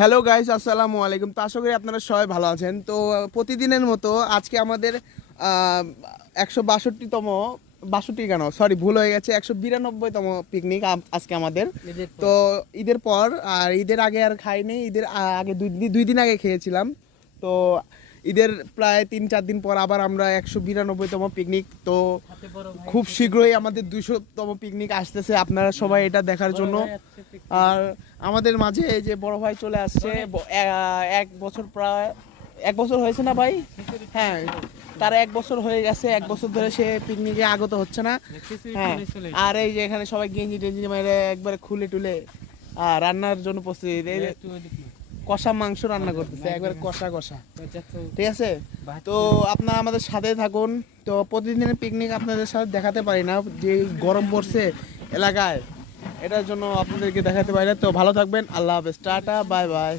Hello guys, আসসালামু আলাইকুম। তো আশা করি আপনারা সবাই ভালো আছেন। তো প্রতিদিনের মতো আজকে আমাদের 162তম, 62 কেন, সরি ভুল হয়ে গেছে, 192তম পিকনিক আজকে আমাদের। তো ঈদের পর, আর ঈদের আগে আর খাইনি, ঈদের আগে দুই দিন আগে খেয়েছিলাম। তো ঈদের প্রায় 3-4 দিন পর আবার আমরা 192তম পিকনিক। তো খুব শীঘ্রই আমাদের 200তম পিকনিক আসতেছে, আপনারা সবাই এটা দেখার জন্য। আর আমাদের মাঝে এই যে বড় ভাই চলে আসছে, 1 বছর, প্রায় 1 বছর হয়েছে না ভাই? হ্যাঁ, তার 1 বছর হয়ে গেছে। 1 বছর ধরে সে পিকনিকে আগত হচ্ছে না। হ্যাঁ, আর এই যে এখানে সবাই গেঞ্জি টেঞ্জি মেরে একবারে খুলে টুলে রান্নার জন্য প্রস্তুতি। এই যে কষা মাংস রান্না করতেছে, একবারে কষা কষা। ঠিক আছে, তো আপনারা আমাদের সাথে থাকুন। তো প্রতিদিনের পিকনিক আপনাদের সাথে দেখাতে পারি না, যে গরম পড়ছে এলাকায়, এটার জন্য আপনাদেরকে দেখাতে পারি না। তো ভালো থাকবেন, আল্লাহ হাফেজ, টাটা, বাই বাই।